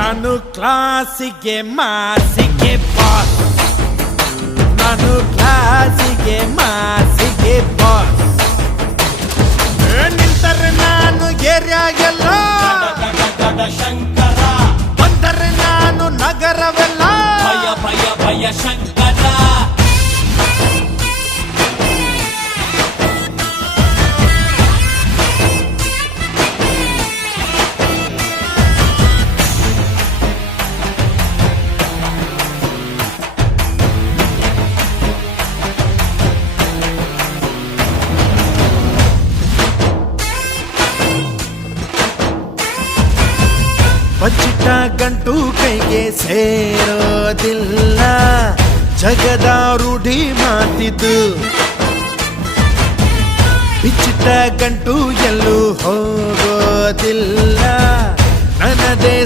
ನಾನು ಕ್ಲಾಸಿಗೆ ಮಾಸಿಗೆ ಬಾಸ್, ನಾನು ಕ್ಲಾಸಿಗೆ ಮಾಸಿಗೆ ಬಾಸ್. ನಿಂತರೆ ನಾನು ಏರಿಯಾಗೆಲ್ಲ ಶಂಕರ ಬಂದರೆ ನಾನು ನಗರವೆಲ್ಲ ಭಯ ಭಯ ಭಯ ಶಂಕರ. ಬಚ್ಚಿಟ್ಟ ಗಂಟು ಕೈಗೆ ಸೇರೋದಿಲ್ಲ, ಜಗದ ರೂಢಿ ಮಾತಿದ್ದು. ಬಿಚ್ಚಿಟ್ಟ ಗಂಟು ಎಲ್ಲೂ ಹೋಗೋದಿಲ್ಲ, ನನ್ನದೇ